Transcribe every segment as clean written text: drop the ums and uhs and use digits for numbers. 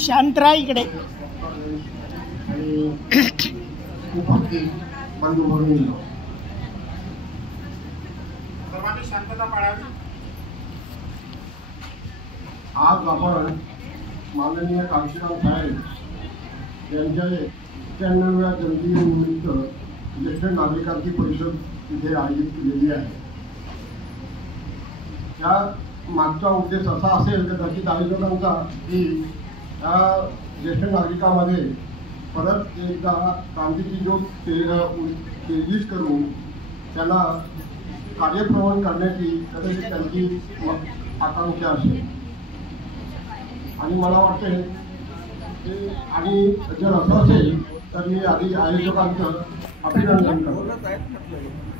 शांत राहा इकडे. बंधू म्हणून सर्वांनी शांतता पाळावी. आज आपण माननीय कांशीराम साहेब यांच्या 91व्या जयंतीनिमित्त ज्येष्ठ नागरिकांची परिषद तिथे आयोजित केलेली आहे. त्या मागचा उद्देश असा असेल कदाचित आयोजकांचा की या ज्येष्ठ नागरिकांमध्ये परत एकदा क्रांतीची ज्योत तेजीस करून त्यांना कार्यप्रवण करण्याची कदाचित त्यांची आकांक्षा असेल. आणि मला वाटते की आणि जर असं असेल तर मी आधी आयोजकांचं अभिनंदन करतो.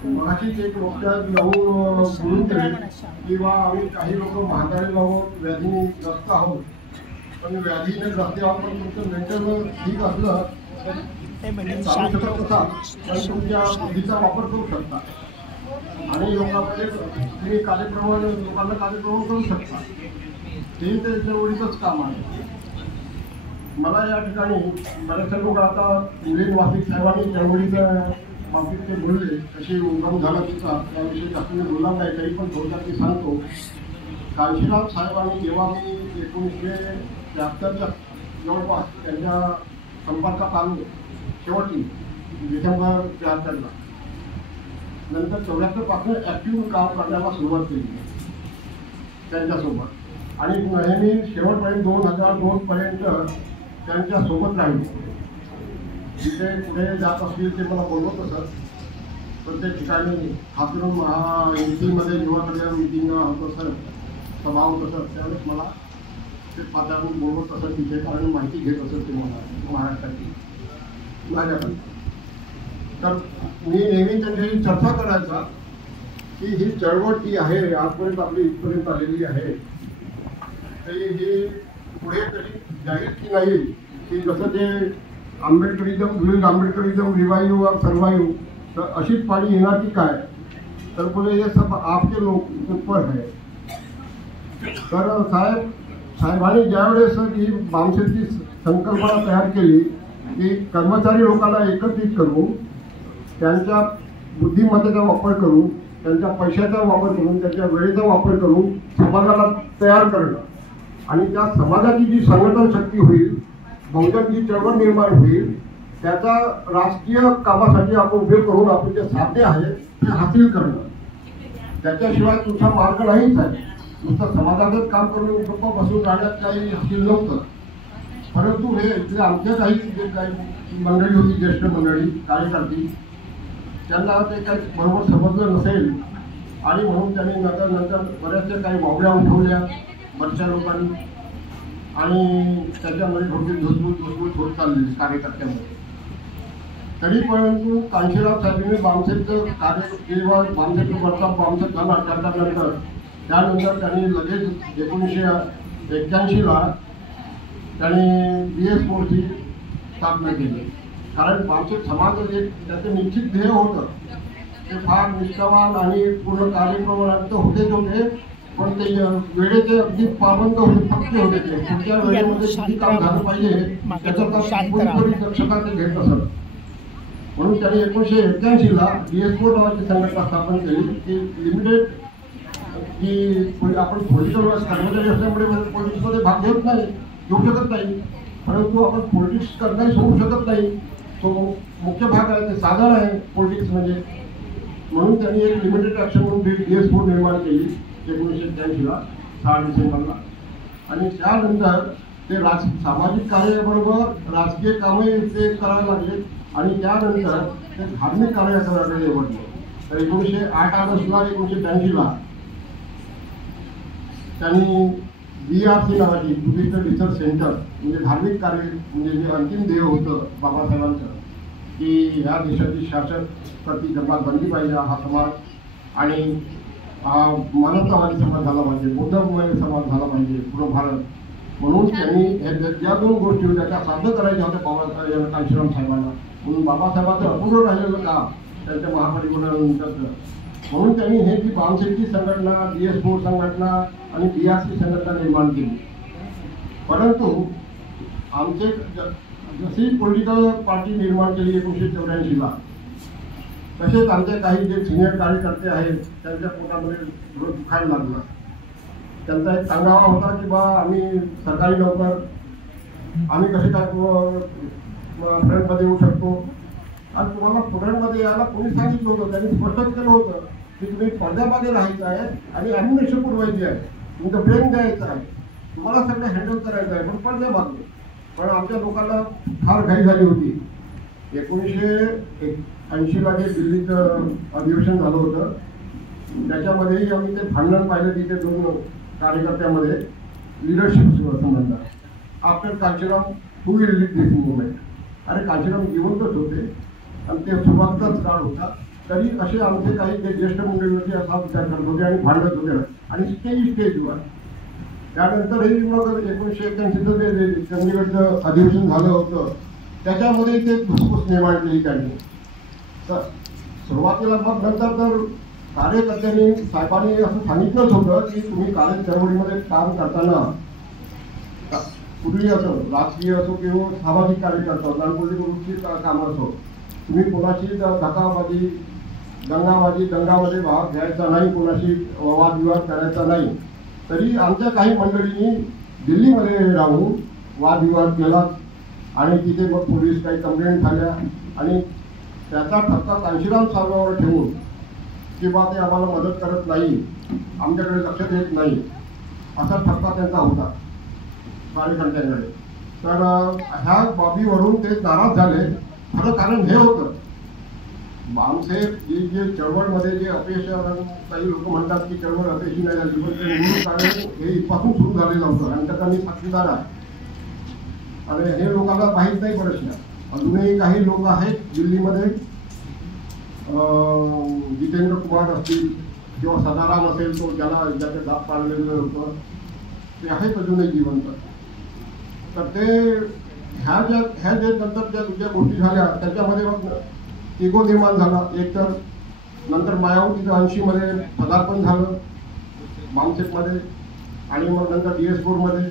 मगाशीच एक लोकशाही लावून बोलून तरी किंवा आम्ही काही लोक म्हातारे लावून व्याधीने ग्रस्त आहोत, पण व्याधीने ग्रस्त आहोत पण तुमचं मेंटल ठीक असलं तर चालू शकत असाल तर तुमच्या बुद्धीचा वापर करू शकता आणि लोकांमध्ये तुम्ही कार्यक्रम लोकांना कार्यक्रम करू शकता. ते त्याच्यावरच काम आहे. मला या ठिकाणी बरेचसे लोक आता इंग्लिश वासिक साहेबांनी चळवळीच्या बाबतीत ते बोलले कशी उगम झाला तिचा त्याविषयी जास्त मी बोलणार नाही, तरी पण थोडक्यात मी सांगतो. कांशीराम साहेबांनी जेव्हा मी 1973च्या जवळपास त्यांच्या संपर्कात आलो शेवटी डिसेंबर 73ला, नंतर 74 पासून ॲक्टिव्ह काम करण्याला सुरुवात केली त्यांच्यासोबत आणि नेहमी शेवटपर्यंत 2002 पर्यंत त्यांच्यासोबत राहिलो. जिथे पुढे जात असतील ते मला बोलवत असत. प्रत्येक ठिकाणी हातरून मीटिंगमध्ये जेव्हा कधी मीटिंग होत असत सभा होत असत त्यावेळेस मला ते पात्रांनी बोलवत असत तिथे, कारण माहिती घेत असत ते मला महाराष्ट्राची माझ्याकडे. तर मी नेहमी त्यांच्याशी चर्चा करायचा की ही चळवळ जी आहे आजपर्यंत आपली इथपर्यंत आलेली आहे तरी ही पुढे तरी जाईल की नाही, की जसं ते आंबेडकरिझम रिवाईव्ह और सर्वाईव्ह तर अशीच पाणी येणार की काय. तर बोले हे सब आपके लोक ऊपर है. तर साहेबांनी ज्यावेळेस ही बामसेची संकल्पना तयार केली की कर्मचारी लोकांना एकत्रित करून त्यांच्या बुद्धिमत्तेचा वापर करून त्यांच्या पैशाचा वापर करून त्यांच्या वेळेचा वापर करून समाजाला तयार करणं आणि त्या समाजाची जी संघटन शक्ती होईल, बहुजन जी चळवळ निर्माण होईल, त्याचा राजकीय कामासाठी आपण उपयोग करून आपण जे साध्य आहे ते हासिल करणं. त्याच्याशिवाय तुमचा मार्ग नाहीच आहे. नुसतं समाजातच काम करून गप्प बसून राहण्यात काही हासिल नव्हतं. परंतु हे इथले आमच्या काही जे काही मंडळी होती, ज्येष्ठ मंडळी कार्यकर्ती, त्यांना ते काही बरोबर समजलं नसेल आणि म्हणून त्यांनी नंतर बऱ्याचशा काही वावड्या उठवल्या बऱ्याचशा लोकांनी आणि त्याच्यामध्ये थोडी धुसफूस होत चालली कार्यकर्त्यांमध्ये. तरी परंतु कांशीराम साहेबांनी बामसेचं कार्य जेव्हा बामसेचा बामसेत झाला त्याच्यानंतर त्यांनी लगेच 1981ला त्यांनी BS बोर्डची स्थापना केली. कारण बामसेत समाज एक त्याचं निश्चित ध्येय होतं. ते फार निष्ठावान आणि पूर्ण कार्यप्रमाणात होतेच होते, पण ते वेळेचे अगदी पाबंद होते, पक्के होते. ते पुढच्या वेळेमध्ये किती काम झालं पाहिजे त्याचा पूर्णपणे दक्षता ते घेत असत. म्हणून त्यांनी 1981ला BS बोर्ड नावाची संघटना स्थापन केली की लिमिटेड की आपण पॉलिटिकल कर्मचारी असल्यामुळे पॉलिटिक्समध्ये भाग घेत नाही घेऊ शकत नाही, परंतु आपण पॉलिटिक्स करणारी होऊ शकत नाही. तो मुख्य भाग आहे, ते साधन आहे पॉलिटिक्स म्हणजे. म्हणून त्यांनी एक लिमिटेड ॲक्शन म्हणून BS बोर्ड निर्माण केली 1981ला 6 डिसेंबरला. आणि त्यानंतर ते सामाजिक कार्याबरोबर राजकीय कामही ते करायला लागले आणि त्यानंतर ते धार्मिक कार्य करायला निवडले. तर 1908 ऑगस्टला 1982ला त्यांनी BRC नावाची बुद्धिस्ट रिसर्च सेंटर म्हणजे धार्मिक कार्य म्हणजे जे अंतिम ध्येय होतं बाबासाहेबांचं की ह्या देशाची शासक प्रति जन्मात बनली पाहिजे हा समाज आणि मानवतावादी समाज झाला पाहिजे, बुद्धमय समाज झाला पाहिजे पूर्ण भारत. म्हणून त्यांनी ज्या 2 गोष्टी होत्या त्या साध्य करायच्या होत्या बाबासाहेब कांशीराम साहेबांना. म्हणून बाबासाहेबांचं अपूर्ण राहिलेलं काम त्यांच्या महापरिवर्तनानंतरचं. म्हणून त्यांनी हे जी बामसेची संघटना, BS बोर्ड संघटना आणि BRC संघटना निर्माण केली. परंतु आमचे जशी पॉलिटिकल पार्टी निर्माण केली 1984ला, तसेच आमचे काही जे सिनियर कार्यकर्ते आहेत त्यांच्या पोटामध्ये थोडं दुखायला लागलं. त्यांचा एक सांगावा होता की बा आम्ही सरकारी नोकर, आम्ही कसे काय फ्रंटमध्ये येऊ शकतो. आणि तुम्हाला फ्रंटमध्ये यायला कोणी सांगितलं होतं, त्यांनी स्पष्ट केलं होतं की तुम्ही पडद्यामागे राहायचं आहे आणि ॲम्युनिशन पुरवायची आहे, तुमचं ब्रेन द्यायचं आहे, तुम्हाला सगळं हँडल करायचं आहे, पण पडद्यामागे. पण आमच्या लोकांना फार घाई झाली होती. 1980ला जे दिल्लीचं अधिवेशन झालं होतं त्याच्यामध्येही आम्ही ते भांडण पाहिलं तिथे 2 कार्यकर्त्यामध्ये लिडरशिप संबंध. After Kanshiram who will lead this movement. अरे कांचीराम जिवंतच होते आणि ते सुरुवातीचाच काळ होता, तरी असे आमचे काही जे ज्येष्ठ मंडळी होते असा विचार करत होते आणि भांडत होते. आणि स्टेजवर त्यानंतरही मग 1981चं जे चंदीगडचं अधिवेशन झालं होतं त्याच्यामध्ये ते धुसफूस निर्माण केली त्यांनी. तर सुरुवातीला मग नंतर तर कार्यकर्त्यांनी साहेबांनी असं सांगितलंच होतं की तुम्ही कार्य चळवळीमध्ये काम करताना पूर्वी असो, राजकीय असो किंवा सामाजिक कार्यकर्ता नानपोलिटिकलची कामं असो, तुम्ही कोणाशी धक्काबाजी दंगामध्ये भाग घ्यायचा नाही, कोणाशी वादविवाद करायचा नाही. तरी आमच्या काही मंडळींनी दिल्लीमध्ये राहून वादविवाद केला आणि तिथे मग पोलीस काही कंप्लेंट झाल्या आणि त्याचा ठपका कांशीराम साहेबांवर ठेवून की बा ते आम्हाला मदत करत नाही, आमच्याकडे लक्ष देत नाही, असा ठपका त्यांचा होता कार्यकर्त्यांकडे. तर ह्या बाबीवरून ते नाराज झाले. खरं कारण हे होतं आमचे जे चळवळमध्ये जे अपयश, काही लोक म्हणतात की चळवळ अपयशी नाही झाली, पण ते मूळ कारण हे इथपासून सुरू झालेलं होतं आणि त्याचा मी साक्षीदार आहे. आणि हे लोकांना माहीत नाही बरेचशा. अजूनही काही लोक आहेत दिल्लीमध्ये, जितेंद्र कुमार असतील किंवा सदाराम असेल, तो ज्याचे दात पाडलेलं होतं, ते आहेत अजूनही जिवंत. तर ते ह्या जे नंतर ज्या गोष्टी झाल्या त्याच्यामध्ये मग इगो निर्माण झाला. एक तर नंतर मायावतीचं 80मध्ये पदार्पण झालं बामसेटमध्ये आणि मग नंतर DS4मध्ये.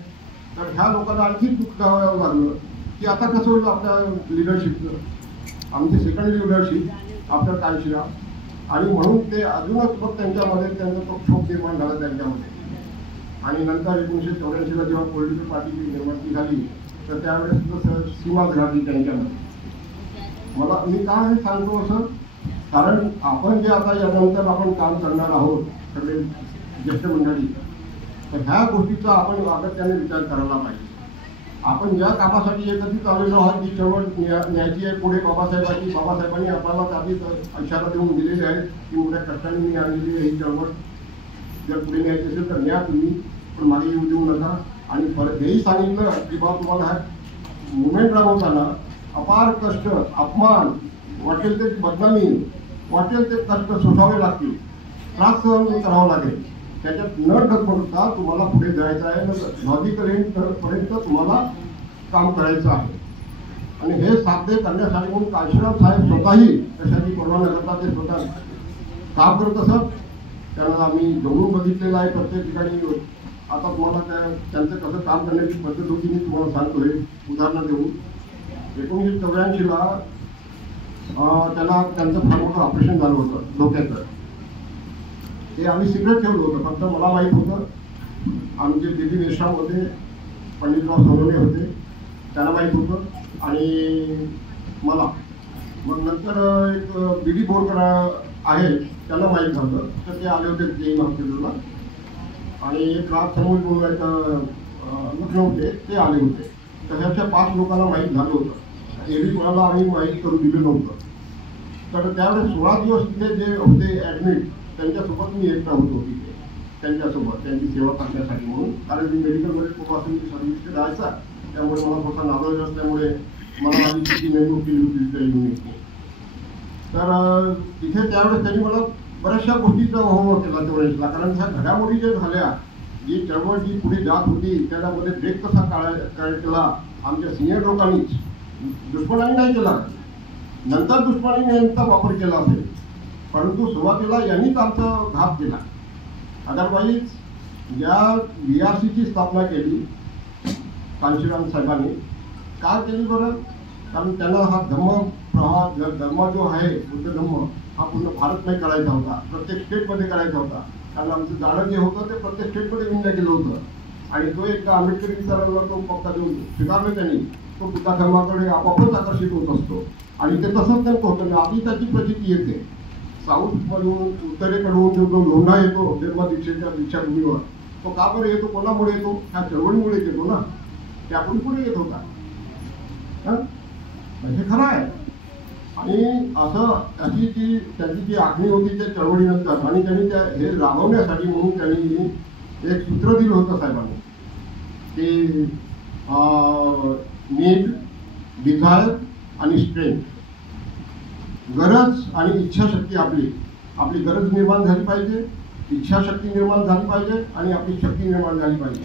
तर ह्या लोकांना आणखी दुःख द्यावं लागलं की आता कसं होईल आपल्या लिडरशिपचं, आमची सेकंड लिडरशिप आफ्टर कांशीराम. आणि म्हणून ते अजूनच मग त्यांच्यामध्ये त्यांचा तो क्षोभ निर्माण झाला त्यांच्यामध्ये. आणि नंतर 1984ला जेव्हा पॉलिटिकल पार्टीची निर्मिती झाली तर त्यावेळेस सीमा झाली त्यांच्यामध्ये. मला मी का हे सांगतो असं, कारण आपण जे आता यानंतर आपण काम करणार आहोत सगळे ज्येष्ठ मंडळी, तर ह्या गोष्टीचा आपण सातत्याने विचार करायला पाहिजे. आपण ज्या कामासाठी एकत्रित आलेलो आहोत ती चळवळ न्यायची आहे पुढे बाबासाहेबांनी आपल्याला आधीच इशारा देऊन दिलेले आहेत की मोठ्या कष्टाने मी आणलेली आहे ही चळवळ, जर पुढे न्यायची असेल तर न्या तुम्ही, पण मागे येऊ देऊ नका. आणि परत हेही सांगितलं की बा तुम्हाला हा मुवमेंट राबवताना अपार कष्ट, अपमान, वाटेल ते बदनामी, वाटेल ते कष्ट सोसावे लागतील, त्रास सहन करावा लागेल. त्याच्यात न डगमगता तुम्हाला पुढे जायचं आहे, लॉजिकल एंडपर्यंत तुम्हाला काम करायचं आहे. आणि हे साध्य करण्यासाठी म्हणून कांशीराम साहेब स्वतःही कशाची पर्वा न करता ते स्वतः काम करत असत. त्यांना आम्ही जवळून बघितलेलं आहे प्रत्येक ठिकाणी. आता तुम्हाला त्यांचं कसं काम करण्याची पद्धत होती मी तुम्हाला सांगतोय उदाहरणं देऊन. 1984ला त्याला त्यांचं फार मोठं ऑपरेशन झालं होतं डोक्याचं. ते आम्ही सिक्रेट ठेवलं होतं, फक्त मला माहीत होतं. आमचे दिल्ली वेस्टर्न होते, पंडितराव सोनवणे होते, त्यांना माहीत होतं आणि मला. मग नंतर एक BD बोरकर आहे त्यांना माहीत झालं, तर ते आले होते जैन हॉस्पिटलला. आणि एक राज समोर बोलवायचं होते ते आले होते. तर ह्याच्या 5 लोकांना माहीत झालं होतं. एरवी कोणाला आम्ही माहीत करून दिलं नव्हतं. तर त्यावेळेस 16 दिवस तिथे जे होते ॲडमिट, त्यांच्यासोबत मी एकटा होतो तिथे त्यांच्यासोबत त्यांची सेवा करण्यासाठी म्हणून. कारण मी मेडिकलमध्ये पूर्वापासून सर्व्हिस राहायचा, त्यामुळे मला स्वतः नावं असल्यामुळे मला माझी तिची नेमणूक केली होती त्या युनिटने. तर तिथे त्यावेळेस त्यांनी मला बऱ्याचशा गोष्टीचा अनुभव केला त्यावेळेसला. कारण ह्या घडामोडी ज्या झाल्या, जी चळवळ जी पुढे जात होती त्याच्यामध्ये ब्रेक कसा केला आमच्या सिनियर लोकांनीच, दुश्मनांनी नाही केला. नंतर दुश्मनांनी यांचा वापर केला असेल, परंतु सुरुवातीला यांनीच आमचा घात केला. अदरवाईज ज्या BRCची स्थापना केली कांशीराम साहेबांनी, का केली बरं? कारण त्यांना हा धर्म जो आहे बुद्ध धर्म हा पूर्ण भारत नाही करायचा होता, प्रत्येक स्टेटमध्ये करायचा होता. कारण आमचं जाणं जे होतं ते प्रत्येक स्टेटमध्ये विंध्य केलं होतं आणि तो एकदा आंबेडकरी विचाराला तो पक्का देऊन स्वीकारलं त्यांनी. तो बुद्ध धर्माकडे आपोआपच आकर्षित होत असतो आणि ते तसंच नेमकं होतं. आधी त्याची प्रचिती येते साऊथमधून, उत्तरेकडून जो लोंढा येतो जन्मदीक्षेच्या दीक्षाभूमीवर, तो का बरं येतो, कोणामुळे येतो? ह्या चळवळीमुळे येतो ना, त्याकडून पुढे येत होता. म्हणजे खरं आहे. आणि असं त्याची जी आखणी होती त्या चळवळीनंतर, आणि त्यांनी हे राबवण्यासाठी म्हणून त्यांनी एक सूत्र दिलं होतं साहेबांनी की नीड, डिझायर आणि स्ट्रेंथ. गरज आणि इच्छाशक्ती, आपली गरज निर्माण झाली पाहिजे, इच्छाशक्ती निर्माण झाली पाहिजे आणि आपली शक्ती निर्माण झाली पाहिजे.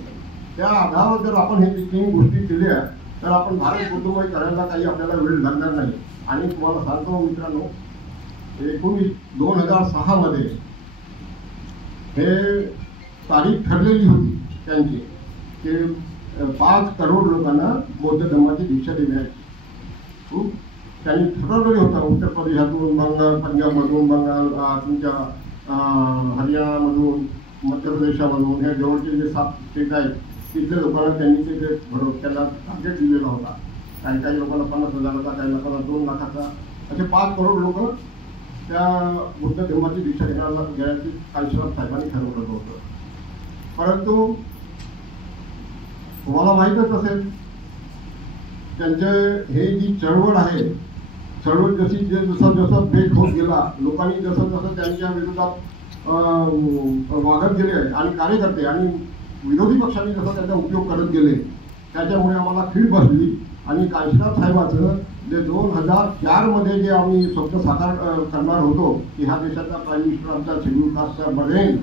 त्या आधारावर जर आपण हे 3 गोष्टी केल्या तर आपण भारत बुद्धमय करायला काही आपल्याला वेळ लागणार नाही. आणि तुम्हाला सांगतो मित्रांनो, 2006 मध्ये हे तारीख ठरलेली होती त्यांची की 5 करोड लोकांना बौद्ध धर्माची दीक्षा देण्याची. त्यांनी ठरवलेलं होतं. उत्तर प्रदेशातून, पंजाबमधून, तुमच्या हरियाणामधून, मध्य प्रदेशामधून, हे जवळचे जे 7 स्टेट आहेत तिथल्या लोकांना त्यांनी त्यांना टार्गेट दिलेला होता. काही लोकांना 50,000चा, काही लोकांना 2 लाखाचा, असे 5 करोड लोक त्या बुद्ध धर्माची दीक्षा घेण्याची कांशीराम साहेबांनी ठरवलेलं होतं. परंतु तुम्हाला माहीतच असेल त्यांचे हे जी चळवळ आहे, चळवळ जसं ब्रेक होत गेला, लोकांनी जसं त्यांच्या विरोधात वागत गेले आणि कार्यकर्ते आणि विरोधी पक्षांनी जसं त्याचा उपयोग करत गेले, त्याच्यामुळे आम्हाला खीळ बसली. आणि कांशीराम साहेबांचं जे 2004 मध्ये जे आम्ही स्वप्न साकार करणार होतो की ह्या देशाचा प्राईम मिनिस्टर आमचा शेड्यूल कास्टचा बनेल,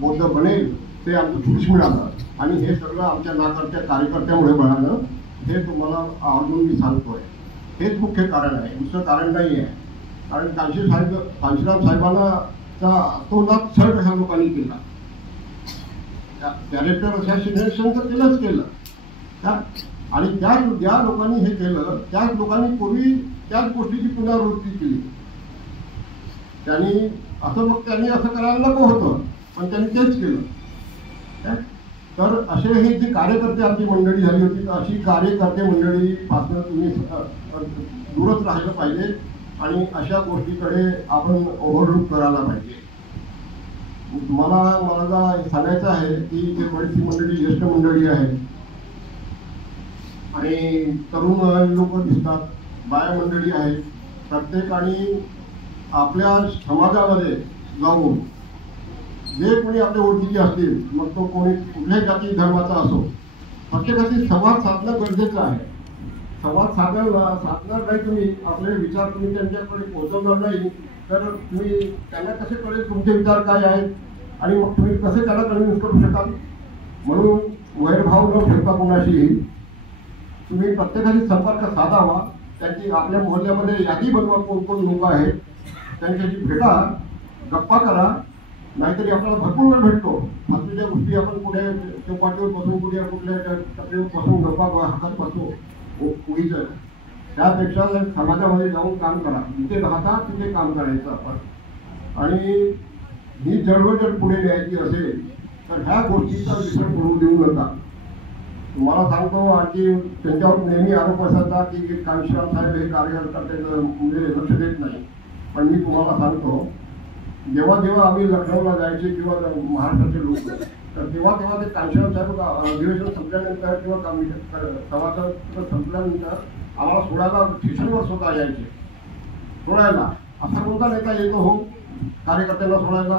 बौद्ध बनेल, ते आमचं खुश मिळालं. आणि हे सगळं आमच्या नाकारच्या कार्यकर्त्यामुळे मिळालं, हे तुम्हाला आवडून मी सांगतोय. हेच मुख्य कारण आहे, दुसरं कारण नाही आहे. कारण कांशीराम साहेबांना तोंडात सर्व ह्या लोकांनी केला. कॅरेक्टर असॅसिनेशन तर केलं. आणि ज्या लोकांनी हे केलं त्याच लोकांनी पूर्वी त्याच गोष्टीची पुनरावृत्ती केली. त्यांनी असं करायला नको होतं, पण त्यांनी तेच केलं. तर असे हे जे कार्यकर्ते आमची मंडळी झाली होती, तर अशी कार्यकर्ते मंडळीपासून तुम्ही दूरच राहिलं पाहिजे आणि अशा गोष्टीकडे आपण ओव्हरलूक करायला पाहिजे. मला सांगायचं आहे की जे बरीचशी मंडळी ज्येष्ठ मंडळी आहे आणि तरुण लोक दिसतात, बाया मंडळी आहेत, प्रत्येकाने आपल्या समाजामध्ये जाऊन जे कोणी आपल्या ओळखीचे असतील, मग तो कोणी कुठल्याही जाती धर्माचा असो, प्रत्येकाशी संवाद साधणं गरजेचं आहे. संवाद साधणार नाही तुम्ही, आपले विचार तुम्ही त्यांच्याकडे पोहोचवणार नाही, तर तुम्ही त्यांना कसे कळेल तुमचे विचार काय आहेत आणि मग तुम्ही कसे त्याला कन्व्हिन्स करू शकाल. म्हणून वैरभाव न ठेवता कोणाशी तुम्ही प्रत्येकाशी संपर्क साधावा. त्यांची आपल्या मोहल्ल्यामध्ये यादी बनवा, कोण लोक आहेत, त्यांच्याशी भेटा, गप्पा करा. नाहीतरी आपल्याला भरपूर वेळ भेटतो, बाकीच्या गोष्टी आपण कुठे चौपाटीवर बसून कुठल्या टपरीवर बसून गप्पा हातात बसतो उगीच. त्यापेक्षा समाजामध्ये जाऊन काम करा, जिथे राहता तिथे काम करायचं आपण. आणि ही चळवळ जर पुढे न्यायची असेल तर ह्या गोष्टीचा विसर पडू देऊ नका. तुम्हाला सांगतो, आणखी त्यांच्यावर नेहमी आरोप असायचा की कांशीराम साहेब हे कार्यकर्त्याचं म्हणजे लक्ष देत नाही. पण मी तुम्हाला सांगतो, जेव्हा आम्ही लखनौला जायचे किंवा महाराष्ट्राचे लोक, तर तेव्हा ते कांशीराम साहेब अधिवेशन संपल्यानंतर किंवा सभासद संपल्यानंतर आम्हाला सोडायला स्टेशनवर स्वतः यायचे. सोडायला असा कोणता नेता येतो हो कार्यकर्त्यांना सोडायला?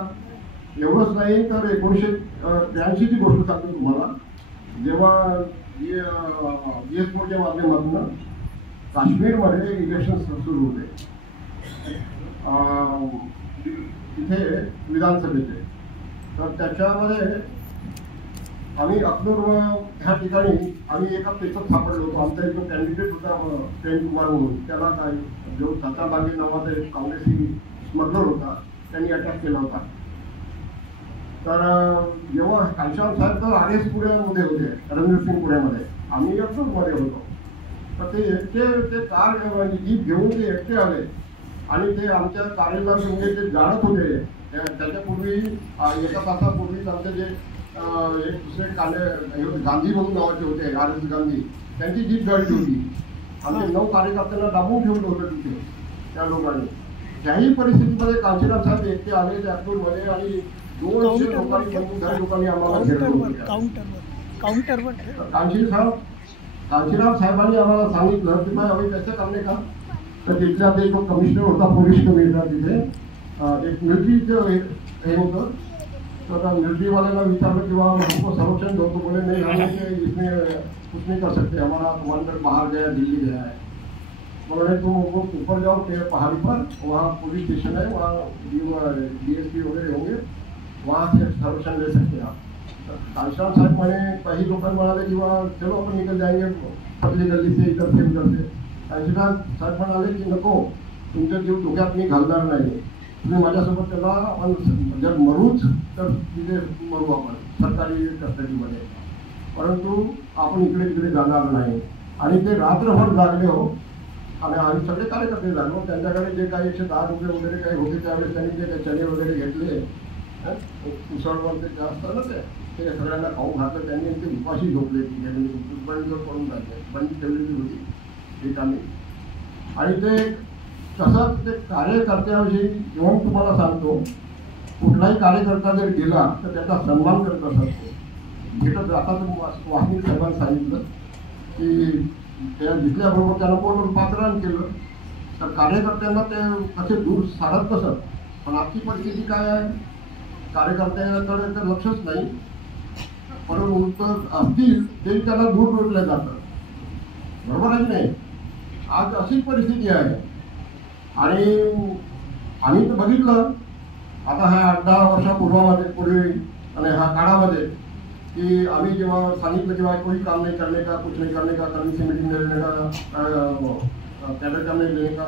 एवढंच नाही तर 1983 ची गोष्ट सांगतो तुम्हाला, जेव्हा GS बोर्डच्या माध्यमातून काश्मीरमध्ये इलेक्शन सुरू होते तिथे विधानसभेचे, तर त्याच्यामध्ये आम्ही अकलूर ह्या ठिकाणी आम्ही एका पेचत सापडलो होतो. आमचा एक जो कॅन्डिडेट होता प्रेम कुमार म्हणून, त्याला काय जो चाचा बागे नावाचा एक काँग्रेसी स्मगलर होता, त्यांनी अटॅक केला होता. तर जेव्हा कांशीराम साहेब तर RS पुण्यामध्ये होते, रणवीर सिंग पुण्यामध्ये, आम्ही अकलूरमध्ये होतो. पण ते एकटे ते कार जीप घेऊन ते एकटे आले आणि ते आमच्या कार्यालयात म्हणजे ते जाणत होते. त्याच्यापूर्वी एका तासापूर्वीच आमचे जे एक दुसरे गांधी म्हणून नावाचे होते, RS गांधी, त्यांची जीप गाडी होती. आमचे 9 कार्यकर्त्यांना दाबून ठेवलं होतं तिथे त्या लोकांनी. त्याही परिस्थितीमध्ये कांचीराम साहेब एकटे आले मध्ये आणि 200 लोकांनी आम्हाला घेरलं. कांचीराम साहेबांनी आम्हाला सांगितलं की भाई अभी कैसे करणे का. तर तिथला ते जो कमिशनर होता, पोलीस कमिशनर, तिथे एक मिलिटरीचं हे होतं. तर मिलिटरीवाल्याला विचारलं किंवा हमको संरक्षण दो, तो बोले नहीं हम इसमें कुछ नहीं कर सकते, हमारा कमांडर बाहर गया, दिल्ली गया है. बोले तुम ऊपर जाओ पहाड़ी पर, वहाँ पुलिस स्टेशन है, वहाँ DSP वगैरह होंगे, वहाँ से संरक्षण ले सकते हैं आप. कांचीराम साहेब म्हणे, काही लोक म्हणाले की वहाँ चलो अपन निकल जाएंगे पतली गल्ली से, इधर से उधर से. कांचीराम साहेब म्हणाले की नको, तुमचा जीव धोक्यात मी घालणार नाही, तुम्ही माझ्यासोबत चला, आपण जर मरूच तर तिथे मरू आपण सरकारी कस्टडीमध्ये, परंतु आपण इकडे तिकडे जाणार नाही. आणि ते रात्रभर जागले हो. आणि आम्ही सगळे कार्यकर्ते लागलो. त्यांच्याकडे जे काही 110 रुपये वगैरे काही होते त्यावेळेस त्यांनी जे चणे वगैरे घेतले, उसळवर ते जास्त ना ते सगळ्यांना खाऊ घातलं. त्यांनी ते उपाशी झोपले, बंद करून टाकले, बंद ठेवलेली होती ठिकाणी. आणि ते तसंच ते कार्यकर्त्याविषयी जेव्हा तुम्हाला सांगतो, कुठलाही कार्यकर्ता जर गेला तर त्याचा सन्मान करत असतो. भेटत आता वासनिक साहेबांनी सांगितलं की त्या दिसल्याबरोबर त्याला बोलून पात्रांन केलं. तर कार्यकर्त्यांना ते कसे दूर सारत कसं. पण आजची परिस्थिती काय आहे, कार्यकर्त्यांकडे तर लक्षच नाही, परंतु असतील ते त्यांना दूर रोखलं जातं. बरोबर आहे की नाही. आज अशीच परिस्थिती आहे. आणि आम्ही तर बघितलं आता ह्या 8-10 वर्षापूर्वी आणि ह्या काळामध्ये कि आम्ही जेव्हा सांगितलं की कोई काम नहीं करने का, कुछ नहीं करने का, कर्मी से मीटिंग लेने का, कैडर काम नहीं लेने का,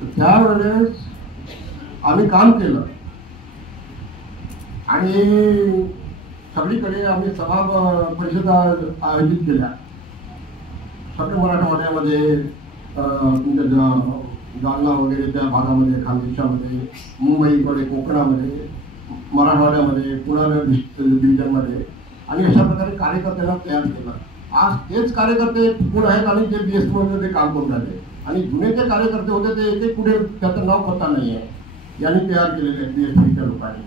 तर त्यावेळेस आम्ही काम केलं. आणि सगळीकडे आम्ही सभा परिषदा आयोजित केल्या, सगळ्या मराठवाड्यामध्ये, तुमच्या जालना वगैरे त्या भागामध्ये, खानदेशामध्ये, मुंबईकडे, कोकणामध्ये, मराठवाड्यामध्ये, पुणे डिव्हिजनमध्ये. आणि अशा प्रकारे कार्यकर्त्यांना तयार केलं. आज तेच कार्यकर्ते टिकून आहेत आणि जे BSP मध्ये ते काम करून राहिले. आणि जुने जे कार्यकर्ते होते ते एक पुढे त्याचं नाव पत्ता नाही आहे, यांनी तयार केलेले आहेत BSPच्या लोकांनी.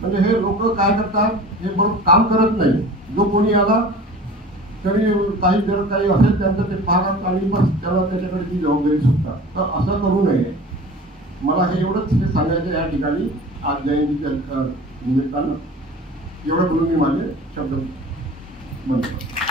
म्हणजे हे लोक काय करतात, हे बरोबर काम करत नाही. जो कोणी आला तरी काही जर काही असेल त्यांचं ते पाहतात आणि बस त्याला त्याच्याकडे ती जबाबदारी सुटतात. तर असं करू नये. मला हे एवढंच हे सांगायचं या ठिकाणी आज जयंतीच्या निमित्तानं. एवढं बोलून मी माझे शब्द बंद करतो.